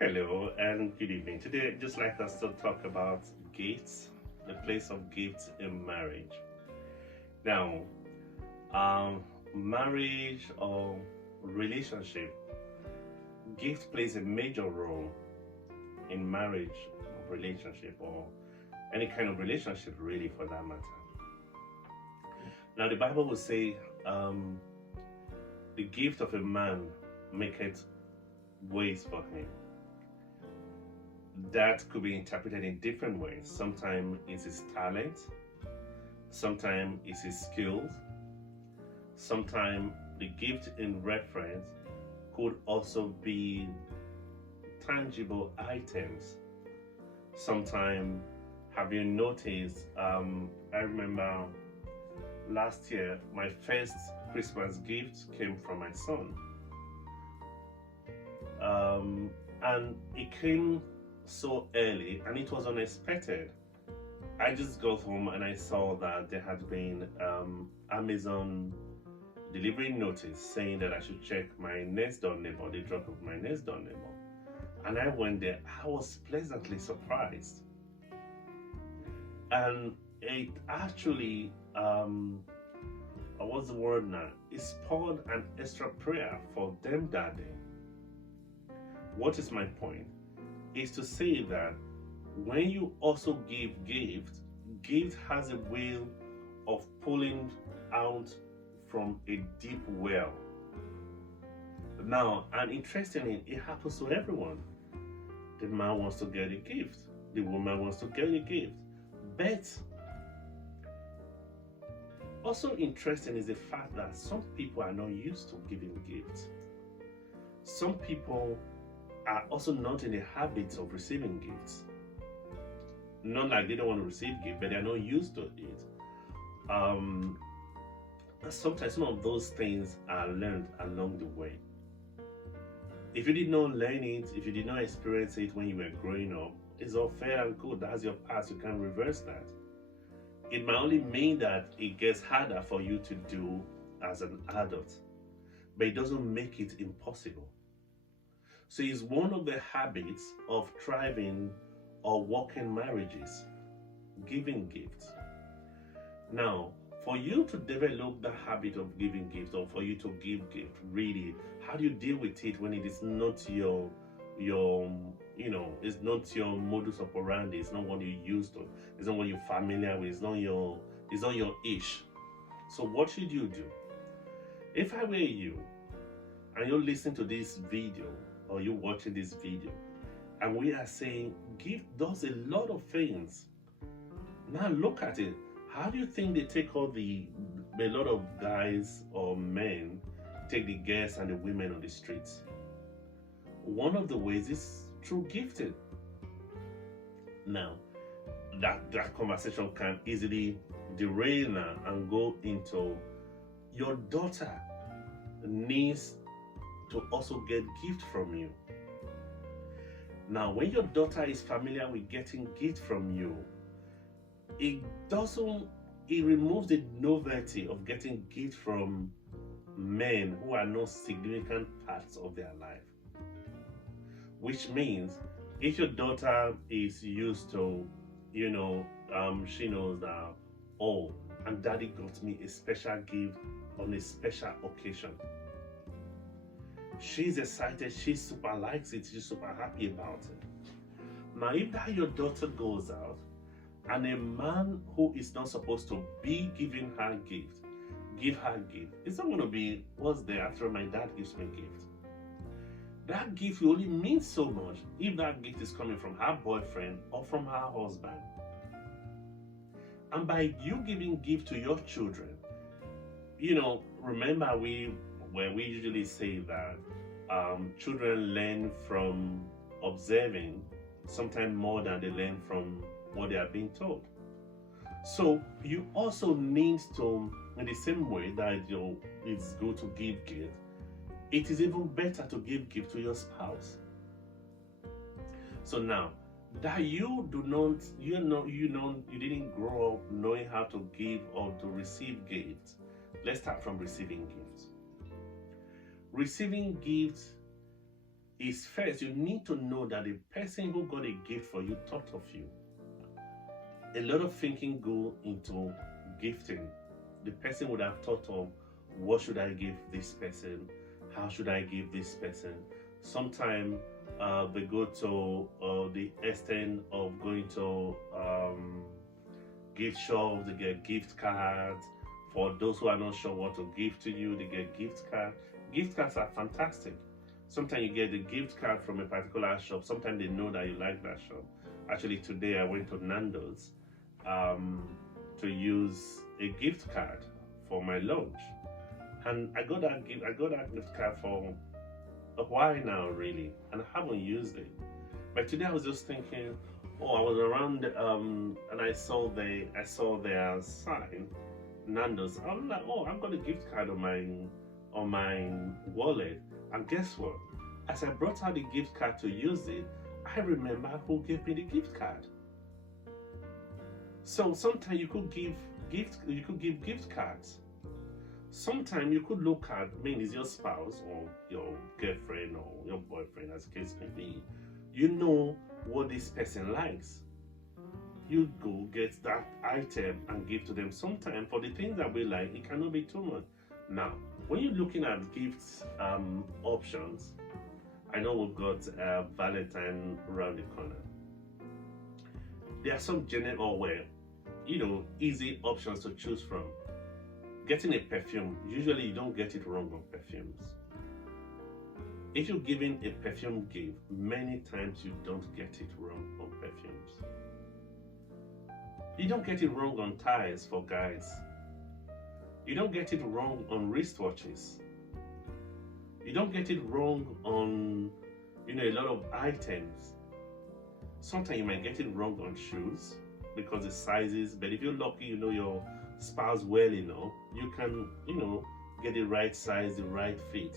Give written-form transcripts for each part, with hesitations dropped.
Hello and good evening. Today, I'd just like us to talk about gifts, the place of gifts in marriage. Now, um, marriage or relationship, gift plays a major role in marriage, relationship, or any kind of relationship, really, for that matter. Now, the Bible will say, "The gift of a man maketh ways for him." That could be interpreted in different ways. Sometimes it's his talent, sometimes it's his skills, sometimes the gift in reference could also be tangible items. Sometimes, have you noticed? I remember last year my first Christmas gift came from my son, and it came so early and it was unexpected. I just got home and I saw that there had been Amazon delivery notice saying that I should check my next door neighbor, the drop of my next door neighbor. And I went there. I was pleasantly surprised. And it actually, what's the word now? It spawned an extra prayer for them that day. What is my point? Is to say that when you also give gift has a way of pulling out from a deep well. Now, and interestingly, it happens to everyone. The man wants to get a gift, the woman wants to get a gift. But also interesting is the fact that some people are not used to giving gifts. Some people are also not in the habit of receiving gifts. Not like they don't want to receive gifts, but they're not used to it. Um, Sometimes some of those things are learned along the way. If you did not learn it, if you did not experience it when you were growing up, it's all fair and good. That's your past. You can't reverse that. It might only mean that it gets harder for you to do as an adult, but it doesn't make it impossible. So it's one of the habits of thriving or working marriages, giving gifts. Now, for you to develop the habit of giving gifts or for you to give gift, really, how do you deal with it when it is not your it's not your modus operandi, it's not what you're used to, it's not what you're familiar with, it's not your ish. So what should you do? If I were you and you're listening to this video or you're watching this video and we are saying gift does a lot of things. Now look at it. How do you think they take a lot of guys or men take the girls and the women on the streets? One of the ways is through gifting. Now, that conversation can easily derail now and go into your daughter needs to also get gift from you. Now, when your daughter is familiar with getting gift from you, it doesn't it removes the novelty of getting gift from men who are not significant parts of their life. Which means if your daughter is used to, she knows that, oh, and daddy got me a special gift on a special occasion. She's excited, she super likes it, she's super happy about it. Now, if that your daughter goes out and a man who is not supposed to be giving her gift, give her gift, it's not going to be what's there after my dad gives me gift. That gift will only mean so much if that gift is coming from her boyfriend or from her husband. And by you giving gift to your children, remember when we usually say that children learn from observing sometimes more than they learn from what they are being told. So you also need to, in the same way that it's good to give gift, it is even better to give gift to your spouse. So now that you didn't grow up knowing how to give or to receive gifts, let's start from receiving gifts. Receiving gifts is first you need to know that the person who got a gift for you thought of you. A lot of thinking go into gifting. The person would have thought of, what should I give this person? How should I give this person? Sometimes they go to the extent of going to gift shops, they get gift cards. For those who are not sure what to give to you, they get gift cards. Gift cards are fantastic. Sometimes you get the gift card from a particular shop. Sometimes they know that you like that shop. Actually, today I went to Nando's to use a gift card for my lunch, and I got that gift card for a while now, really, and I haven't used it. But today I was just thinking, oh, I was around and I saw their sign, Nando's. I was like, oh, I've got a gift card on my wallet. And guess what? As I brought out the gift card to use it, I remember who gave me the gift card. So sometimes you could give gift cards. Sometimes you could look at, it's your spouse or your girlfriend or your boyfriend, as the case may be. You know what this person likes. You go get that item and give to them. Sometimes for the things that we like, it cannot be too much. Now, when you're looking at gifts options, I know we've got Valentine around the corner. There are some general easy options to choose from. Getting a perfume, usually you don't get it wrong on perfumes. If you're giving a perfume gift, many times you don't get it wrong on perfumes. You don't get it wrong on ties for guys. You don't get it wrong on wristwatches. You don't get it wrong on, a lot of items. Sometimes you might get it wrong on shoes because the sizes, but if you're lucky, you know your spouse well enough, you can, get the right size, the right fit.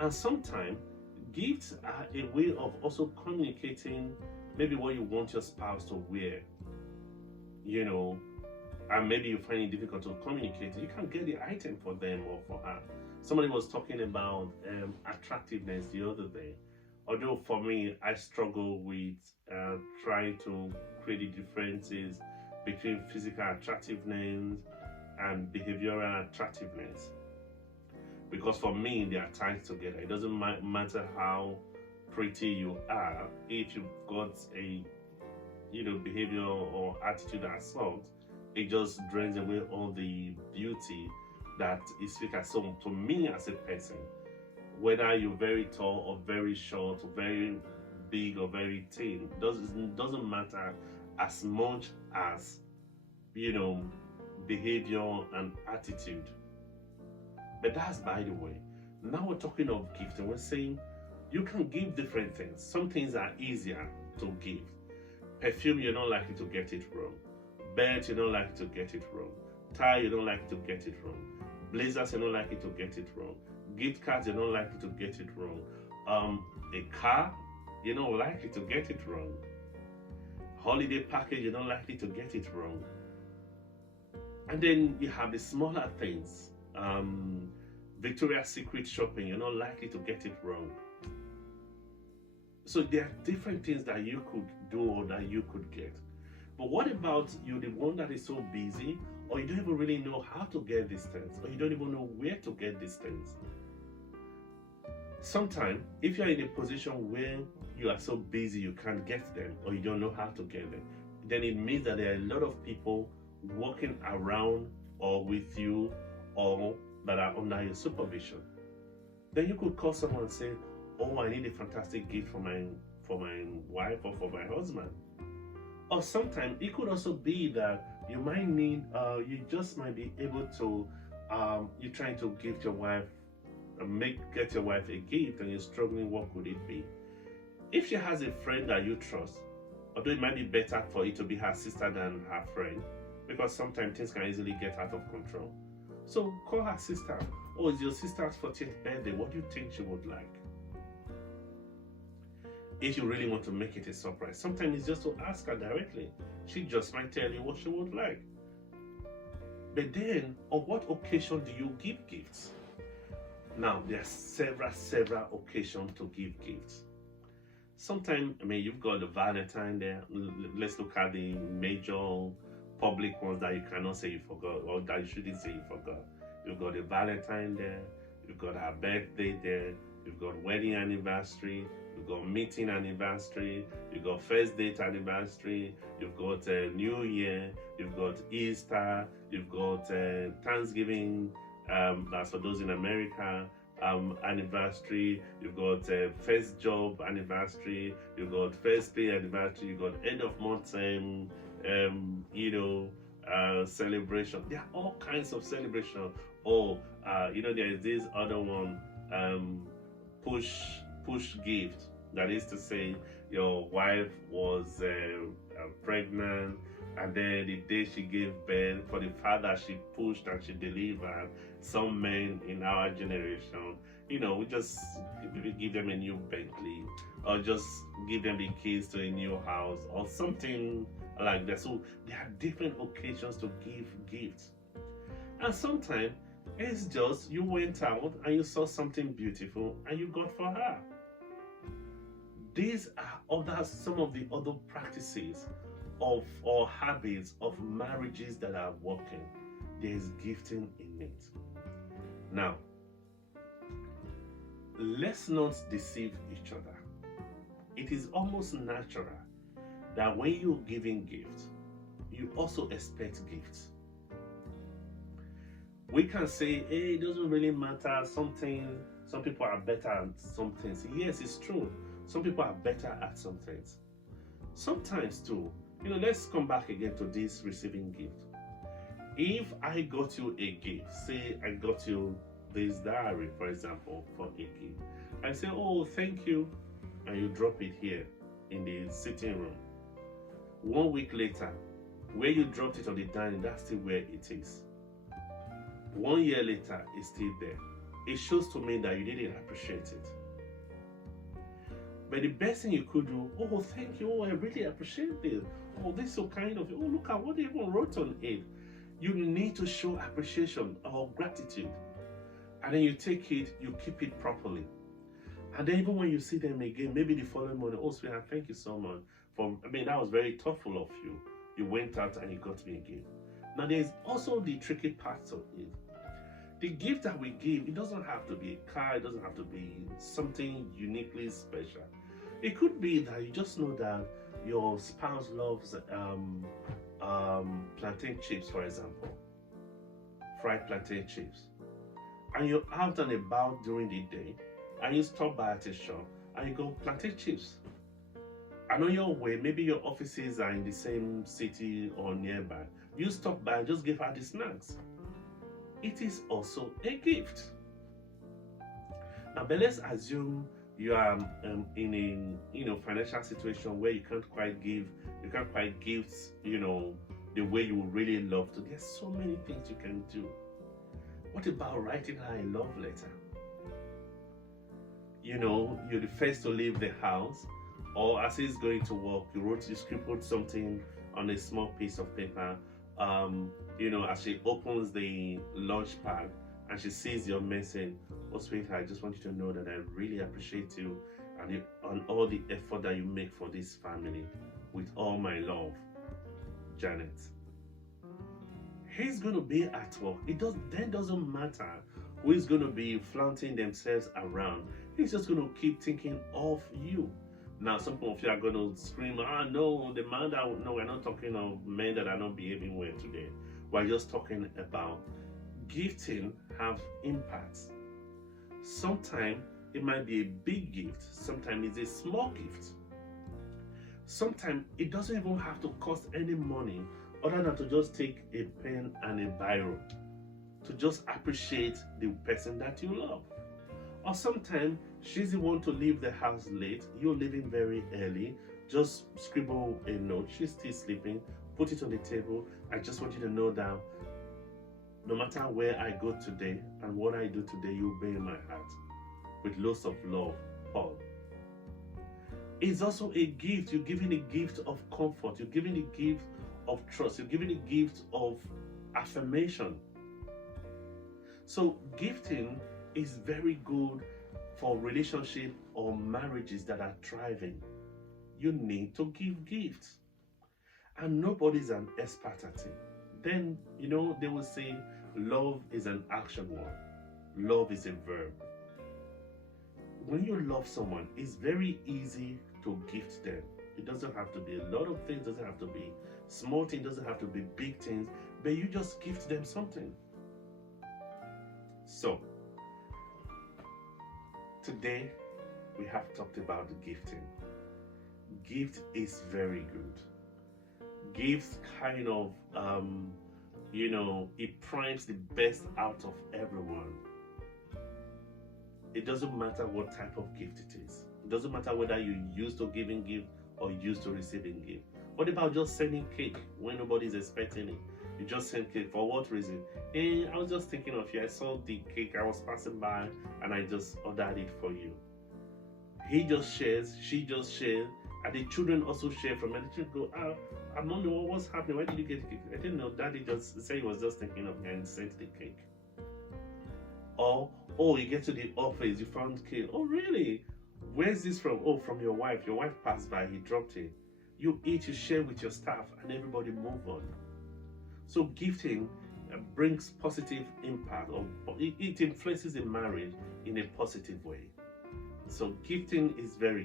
And sometimes gifts are a way of also communicating maybe what you want your spouse to wear, and maybe you find it difficult to communicate. You can get the item for them or for her. Somebody was talking about attractiveness the other day. Although for me, I struggle with trying to create the differences between physical attractiveness and behavioral attractiveness. Because for me, they are tied together. It doesn't matter how pretty you are. If you've got a behavior or attitude that assault, it just drains away all the beauty that is physical. So to me as a person, whether you're very tall or very short, or very big or very thin, doesn't matter as much as behavior and attitude. But that's by the way. Now we're talking of gifting. We're saying you can give different things. Some things are easier to give. Perfume, you're not likely to get it wrong. Belt, you're not likely to get it wrong. Tie, you're not likely to get it wrong. Blazers, you're not likely to get it wrong. Gift cards, you're not likely to get it wrong. A car, you're not likely to get it wrong. Holiday package, you're not likely to get it wrong. And then you have the smaller things. Victoria's Secret shopping, you're not likely to get it wrong. So there are different things that you could do or that you could get. But what about you, the one that is so busy, or you don't even really know how to get these things, or you don't even know where to get these things? Sometimes, if you're in a position where you are so busy you can't get them, or you don't know how to get them, then it means that there are a lot of people working around or with you, or that are under your supervision. Then you could call someone and say, oh, I need a fantastic gift for my wife or for my husband. Or sometimes it could also be that you might need, you just might be able to, you're trying to gift your wife, get your wife a gift, and you're struggling, what could it be? If she has a friend that you trust, although it might be better for it to be her sister than her friend, because sometimes things can easily get out of control. So call her sister. Oh, it's your sister's 40th birthday. What do you think she would like? If you really want to make it a surprise, sometimes it's just to ask her directly. She just might tell you what she would like. But then, on what occasion do you give gifts? Now, there are several occasions to give gifts. Sometimes, I mean, you've got the Valentine there. Let's look at the major public ones that you cannot say you forgot, or that you shouldn't say you forgot. You've got the Valentine there. You've got our birthday there. You've got wedding anniversary. You've got meeting anniversary. You've got first date anniversary. You've got New Year. You've got Easter. You've got Thanksgiving. That's for those in America. Anniversary. You've got first job anniversary. You've got first pay anniversary. You've got end of month celebration. There are all kinds of celebration. Or there is this other one, push gift. That is to say, your wife was pregnant, and then the day she gave birth, for the fact that she pushed and she delivered. Some men in our generation, we just maybe give them a new Bentley, or just give them the keys to a new house, or something like that. So there are different occasions to give gifts, and sometimes it's just you went out and you saw something beautiful and you got for her. These are some of the other practices of or habits of marriages that are working. There is gifting in it. Now, let's not deceive each other. It is almost natural that when you're giving gifts, you also expect gifts. We can say, hey, it doesn't really matter. Some people are better at some things. Yes, it's true. Some people are better at some things. Sometimes too, let's come back again to this receiving gift. If I got you a gift, say I got you this diary, for example, for a gift, I say, oh, thank you, and you drop it here in the sitting room. 1 week later, where you dropped it on the dining, that's still where it is. 1 year later, it's still there. It shows to me that you didn't appreciate it. But the best thing you could do, oh, thank you, oh, I really appreciate this. Oh, this is so kind of you. Oh, look at what they even wrote on it. You need to show appreciation or gratitude. And then you take it, you keep it properly. And then even when you see them again, maybe the following morning, oh, sweetheart, thank you so much. That was very thoughtful of you. You went out and you got me a gift. Now, there's also the tricky parts of it. The gift that we give, it doesn't have to be a car, it doesn't have to be something uniquely special. It could be that you just know that your spouse loves plantain chips, for example, fried plantain chips. And you're out and about during the day, and you stop by at a shop, and you go, plantain chips. And on your way, maybe your offices are in the same city or nearby. You stop by and just give her the snacks. It is also a gift. Now, but let's assume you are in a financial situation where you can't quite give the way you would really love to. There's so many things you can do. What about writing her a love letter? You're the first to leave the house, or as he's going to work, you scribbled something on a small piece of paper. As she opens the lunch pad and she sees your message, oh, sweetheart, I just want you to know that I really appreciate you and all the effort that you make for this family. With all my love, Janet. He's going to be at work. Then doesn't matter who is going to be flaunting themselves around. He's just going to keep thinking of you. Now, some of you are going to scream, no, we're not talking of men that are not behaving well today. We're just talking about gifting have impacts. Sometimes it might be a big gift. Sometimes it's a small gift. Sometimes it doesn't even have to cost any money other than to just take a pen and a biro to just appreciate the person that you love. Or sometimes she's the one to leave the house late, you're leaving very early, just scribble a note, she's still sleeping, put it on the table. I just want you to know that no matter where I go today and what I do today, you'll be in my heart. With lots of love, Paul. It's also a gift. You're giving a gift of comfort. You're giving a gift of trust. You're giving a gift of affirmation. So gifting It's very good for relationship or marriages that are thriving. You need to give gifts. And nobody's an expert at it. Then, they will say love is an action word, love is a verb. When you love someone, it's very easy to gift them. It doesn't have to be a lot of things, doesn't have to be small things, doesn't have to be big things, but you just gift them something. So, today we have talked about gifting. Gift is very good. Gifts kind of, it primes the best out of everyone. It doesn't matter what type of gift it is. It doesn't matter whether you're used to giving gift or used to receiving gift. What about just sending cake when nobody's expecting it? You just send cake. For what reason? Hey, I was just thinking of you. I saw the cake. I was passing by and I just ordered it for you. He just shares. She just shares. And the children also share from it. The children go, I'm not knowing what's happening. Why did you get the cake? I didn't know. Daddy just said he was just thinking of me and sent the cake. Or, you get to the office, you found cake. Oh, really? Where's this from? Oh, from your wife. Your wife passed by, he dropped it. You eat, you share with your staff, and everybody move on. So gifting brings positive impact, or it influences a marriage in a positive way. So gifting is very good.